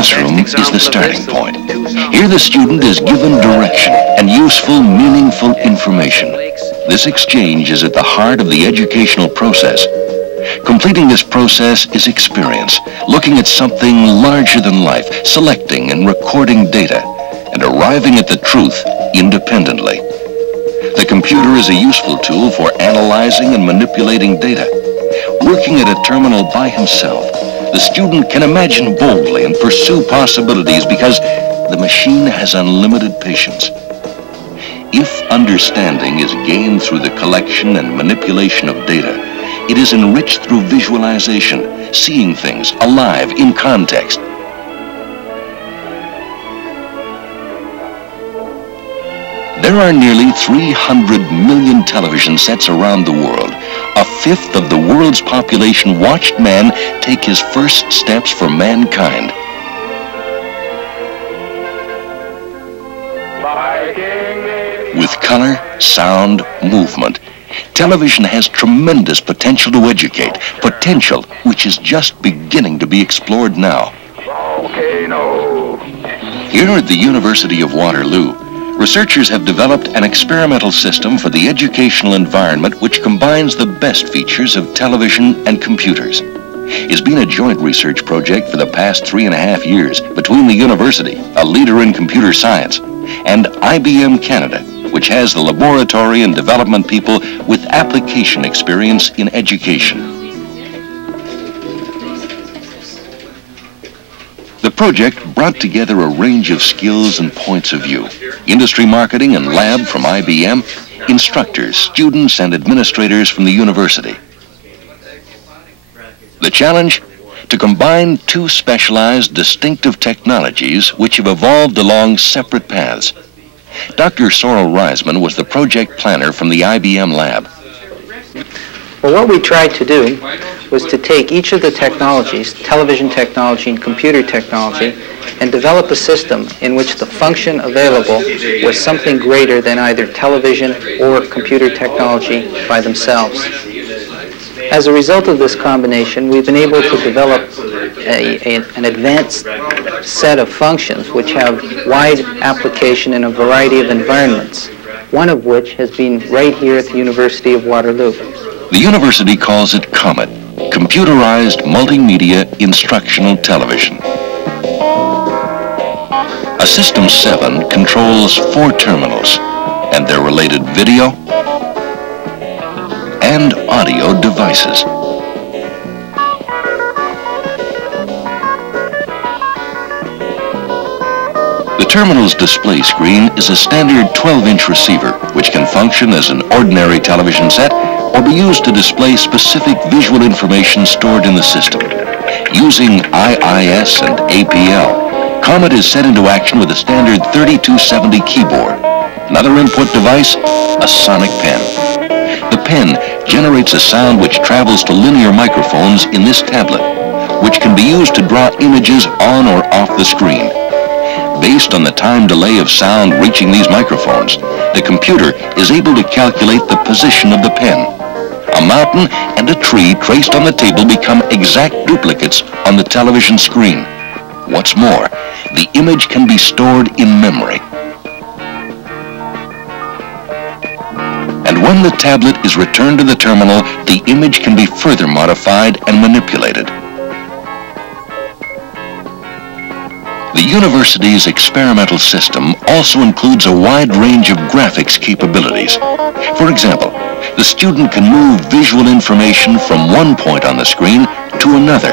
classroom is the starting point. Here the student is given direction and useful, meaningful information. This exchange is at the heart of the educational process. Completing this process is experience, looking at something larger than life, selecting and recording data, and arriving at the truth independently. The computer is a useful tool for analyzing and manipulating data. Working at a terminal by himself, the student can imagine boldly and pursue possibilities because the machine has unlimited patience. If understanding is gained through the collection and manipulation of data, it is enriched through visualization, seeing things alive in context. There are nearly 300 million television sets around the world. A fifth of the world's population watched man take his first steps for mankind. With color, sound, movement, television has tremendous potential to educate, potential which is just beginning to be explored now. Here at the University of Waterloo, researchers have developed an experimental system for the educational environment which combines the best features of television and computers. It's been a joint research project for the past 3.5 years between the university, a leader in computer science, and IBM Canada, which has the laboratory and development people with application experience in education. The project brought together a range of skills and points of view. Industry marketing and lab from IBM, instructors, students, and administrators from the university. The challenge? To combine two specialized, distinctive technologies which have evolved along separate paths. Dr. Sorrel Reisman was the project planner from the IBM lab. Well, what we tried to do was to take each of the technologies, television technology and computer technology, and develop a system in which the function available was something greater than either television or computer technology by themselves. As a result of this combination, we've been able to develop an advanced set of functions which have wide application in a variety of environments, one of which has been right here at the University of Waterloo. The university calls it COMET, Computerized Multimedia Instructional Television. A System 7 controls 4 terminals and their related video and audio devices. The terminal's display screen is a standard 12-inch receiver which can function as an ordinary television set or be used to display specific visual information stored in the system. Using IIS and APL, COMET is set into action with a standard 3270 keyboard. Another input device, a sonic pen. The pen generates a sound which travels to linear microphones in this tablet, which can be used to draw images on or off the screen. Based on the time delay of sound reaching these microphones, the computer is able to calculate the position of the pen. A mountain and a tree traced on the table become exact duplicates on the television screen. What's more, the image can be stored in memory. And when the tablet is returned to the terminal, the image can be further modified and manipulated. The university's experimental system also includes a wide range of graphics capabilities. For example, the student can move visual information from one point on the screen to another.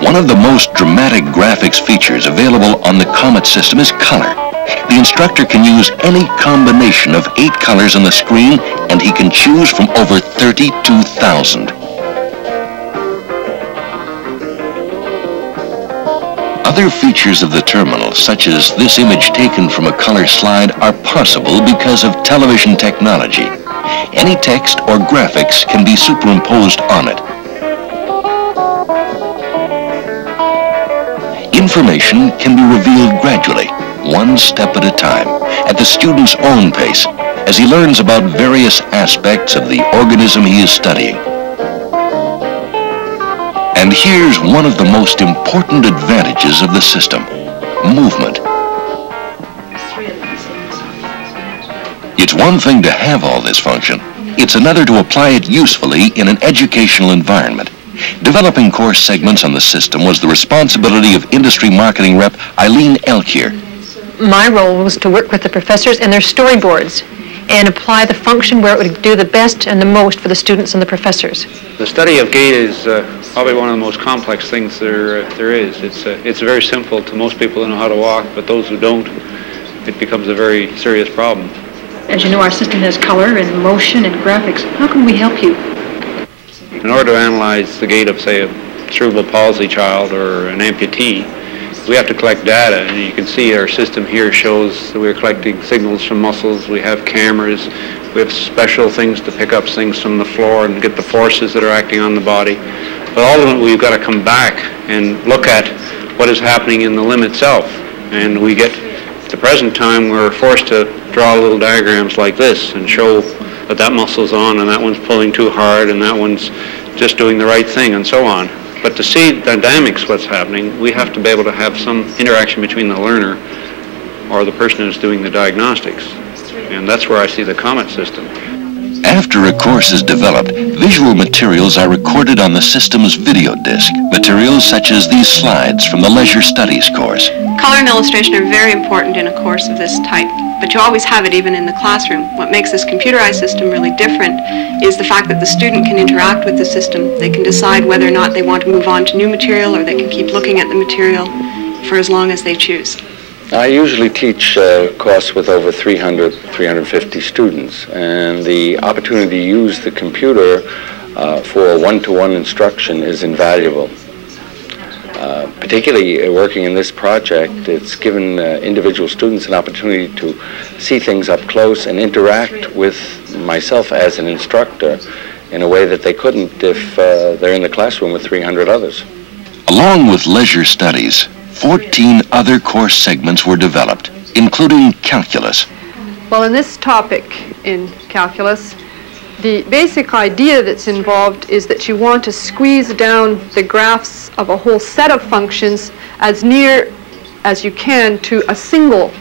One of the most dramatic graphics features available on the COMET system is color. The instructor can use any combination of 8 colors on the screen, and he can choose from over 32,000. Other features of the terminal, such as this image taken from a color slide, are possible because of television technology. Any text or graphics can be superimposed on it. Information can be revealed gradually, one step at a time, at the student's own pace, as he learns about various aspects of the organism he is studying. And here's one of the most important advantages of the system: movement. It's one thing to have all this function. It's another to apply it usefully in an educational environment. Developing course segments on the system was the responsibility of industry marketing rep Eileen Elkier. My role was to work with the professors and their storyboards and apply the function where it would do the best and the most for the students and the professors. The study of gait is probably one of the most complex things there is. It's very simple to most people who know how to walk, but those who don't, it becomes a very serious problem. As you know, our system has color and motion and graphics. How can we help you? In order to analyze the gait of, say, a cerebral palsy child or an amputee, we have to collect data, and you can see our system here shows that we're collecting signals from muscles. We have cameras. We have special things to pick up things from the floor and get the forces that are acting on the body. But ultimately, we've got to come back and look at what is happening in the limb itself. And we get, at the present time, we're forced to draw little diagrams like this and show that that muscle's on and that one's pulling too hard and that one's just doing the right thing and so on. But to see the dynamics, what's happening, we have to be able to have some interaction between the learner or the person who's doing the diagnostics. And that's where I see the COMET system. After a course is developed, visual materials are recorded on the system's video disc. Materials such as these slides from the Leisure Studies course. Color and illustration are very important in a course of this type, but you always have it even in the classroom. What makes this computerized system really different is the fact that the student can interact with the system. They can decide whether or not they want to move on to new material, or they can keep looking at the material for as long as they choose. I usually teach a course with over 350 students, and the opportunity to use the computer for one-to-one instruction is invaluable. Particularly working in this project, it's given individual students an opportunity to see things up close and interact with myself as an instructor in a way that they couldn't if they're in the classroom with 300 others. Along with Leisure Studies, 14 other course segments were developed, including calculus. Well, in this topic in calculus, the basic idea that's involved is that you want to squeeze down the graphs of a whole set of functions as near as you can to a single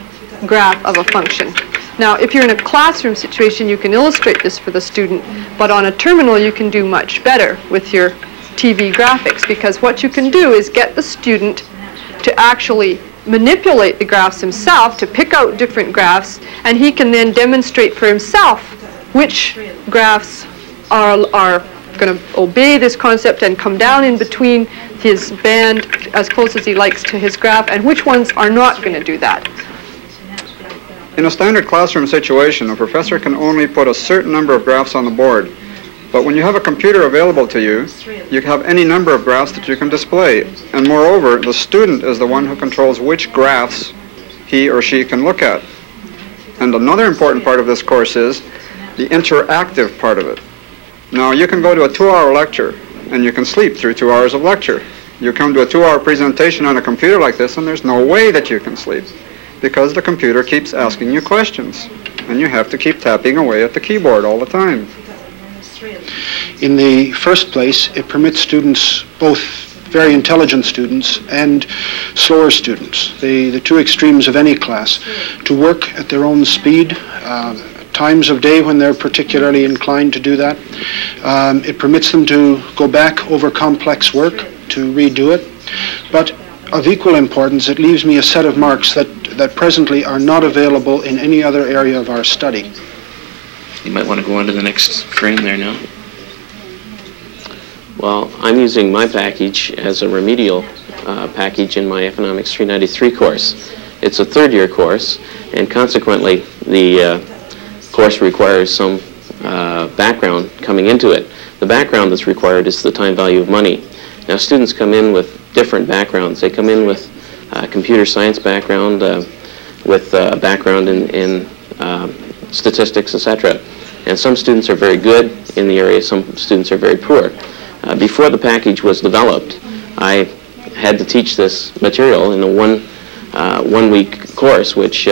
graph of a function. Now, if you're in a classroom situation, you can illustrate this for the student, but on a terminal you can do much better with your TV graphics, because what you can do is get the student to actually manipulate the graphs himself, to pick out different graphs, and he can then demonstrate for himself which graphs are going to obey this concept and come down in between his band as close as he likes to his graph, and which ones are not going to do that. In a standard classroom situation, a professor can only put a certain number of graphs on the board. But when you have a computer available to you, you have any number of graphs that you can display. And moreover, the student is the one who controls which graphs he or she can look at. And another important part of this course is the interactive part of it. Now, you can go to a 2-hour lecture, and you can sleep through 2 hours of lecture. You come to a 2-hour presentation on a computer like this, and there's no way that you can sleep, because the computer keeps asking you questions, and you have to keep tapping away at the keyboard all the time. In the first place, it permits students, both very intelligent students and slower students, the two extremes of any class, to work at their own speed, times of day when they're particularly inclined to do that. It permits them to go back over complex work, to redo it. But of equal importance, it leaves me a set of marks that presently are not available in any other area of our study. You might want to go on to the next frame there now. Well, I'm using my package as a remedial package in my Economics 393 course. It's a third-year course, and consequently, the course requires some background coming into it. The background that's required is the time value of money. Now, students come in with different backgrounds. They come in with computer science background, with background in statistics, etc. And some students are very good in the area, some students are very poor. Before the package was developed, I had to teach this material in a one-week course, which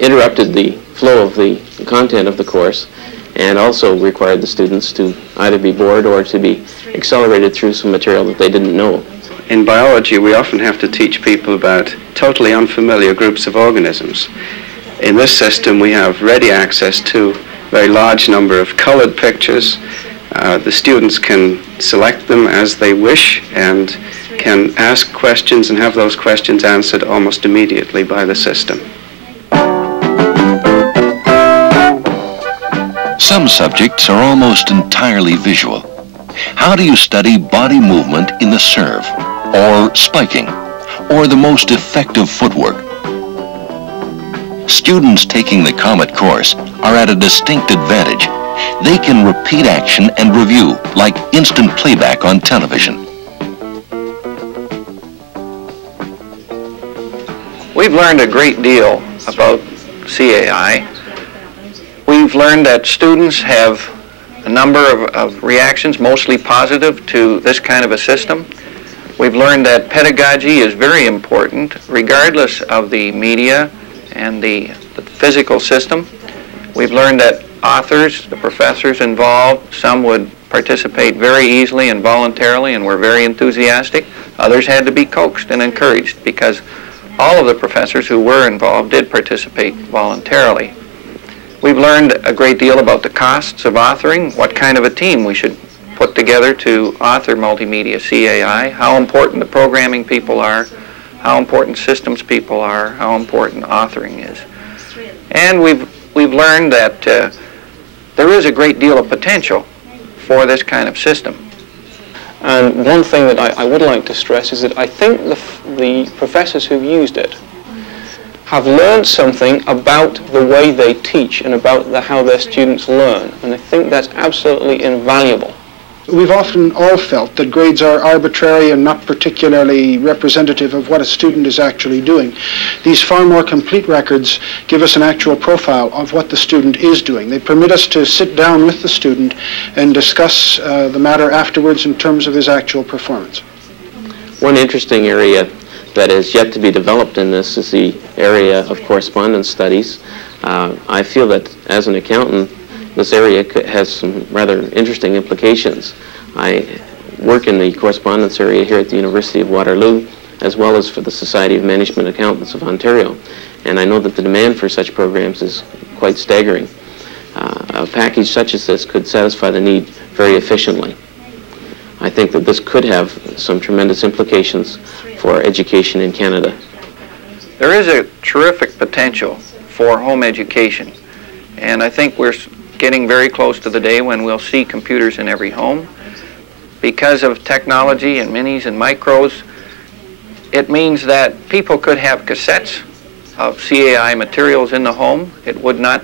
interrupted the flow of the content of the course, and also required the students to either be bored or to be accelerated through some material that they didn't know. In biology, we often have to teach people about totally unfamiliar groups of organisms. In this system, we have ready access to a very large number of colored pictures. The students can select them as they wish and can ask questions and have those questions answered almost immediately by the system. Some subjects are almost entirely visual. How do you study body movement in the serve, or spiking, or the most effective footwork? Students taking the Comet course are at a distinct advantage. They can repeat action and review like instant playback on television. We've learned a great deal about CAI. We've learned that students have a number of reactions, mostly positive, to this kind of a system. We've learned that pedagogy is very important, regardless of the media and the physical system. We've learned that authors, the professors involved, some would participate very easily and voluntarily and were very enthusiastic. Others had to be coaxed and encouraged, because all of the professors who were involved did participate voluntarily. We've learned a great deal about the costs of authoring, what kind of a team we should put together to author Multimedia CAI, how important the programming people are, how important systems people are, how important authoring is. And we've learned that there is a great deal of potential for this kind of system. And one thing that I would like to stress is that I think the professors who've used it have learned something about the way they teach and about how their students learn. And I think that's absolutely invaluable. We've often all felt that grades are arbitrary and not particularly representative of what a student is actually doing. These far more complete records give us an actual profile of what the student is doing. They permit us to sit down with the student and discuss the matter afterwards in terms of his actual performance. One interesting area that is yet to be developed in this is the area of correspondence studies. I feel that as an accountant, this area has some rather interesting implications. I work in the correspondence area here at the University of Waterloo, as well as for the Society of Management Accountants of Ontario, and I know that the demand for such programs is quite staggering. A package such as this could satisfy the need very efficiently. I think that this could have some tremendous implications for education in Canada. There is a terrific potential for home education, and I think we're getting very close to the day when we'll see computers in every home. Because of technology and minis and micros, it means that people could have cassettes of CAI materials in the home. It would not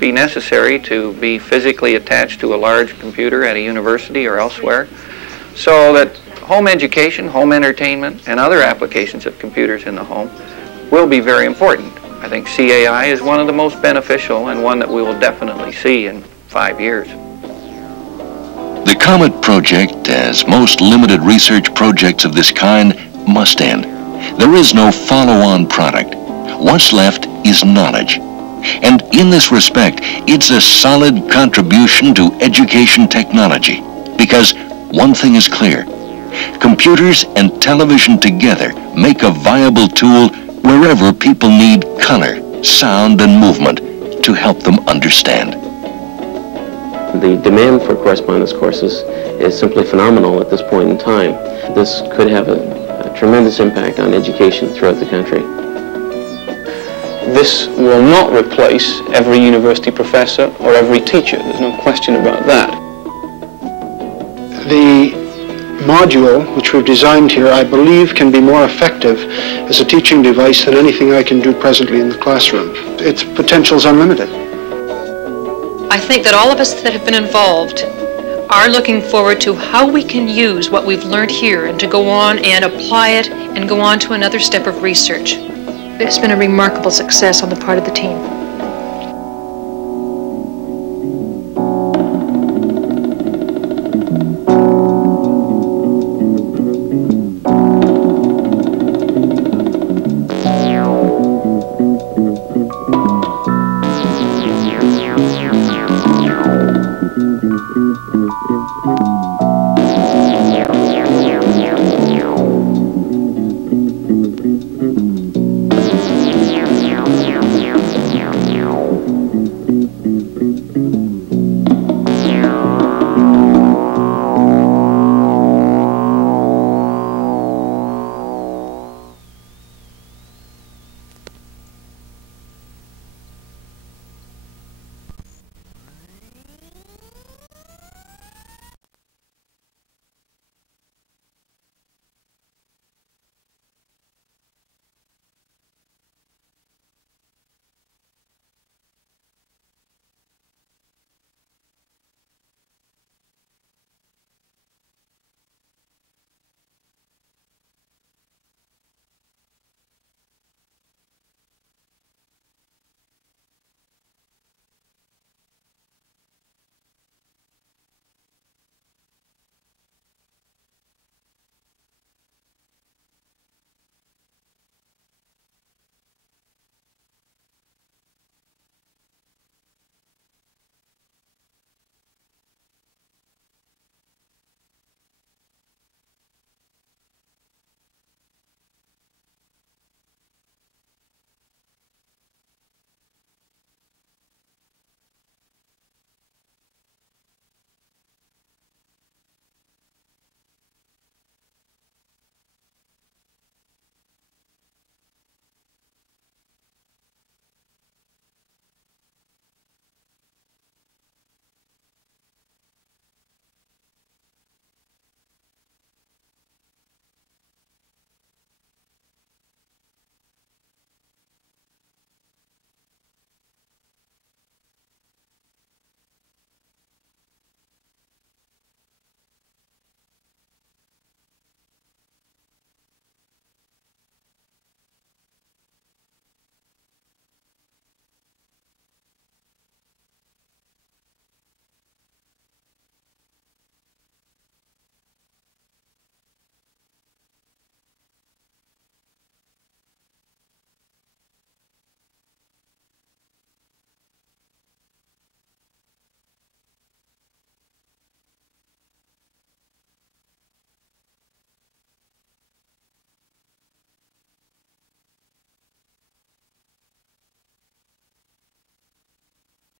be necessary to be physically attached to a large computer at a university or elsewhere. So that home education, home entertainment, and other applications of computers in the home will be very important. I think CAI is one of the most beneficial and one that we will definitely see in 5 years. The Comet project, as most limited research projects of this kind, must end. There is no follow-on product. What's left is knowledge. And in this respect, it's a solid contribution to education technology. Because one thing is clear, computers and television together make a viable tool wherever people need color, sound, and movement to help them understand. The demand for correspondence courses is simply phenomenal at this point in time. This could have a tremendous impact on education throughout the country. This will not replace every university professor or every teacher. There's no question about that. The module which we've designed here, I believe, can be more effective as a teaching device than anything I can do presently in the classroom. Its potential is unlimited. I think that all of us that have been involved are looking forward to how we can use what we've learned here and to go on and apply it and go on to another step of research. It's been a remarkable success on the part of the team.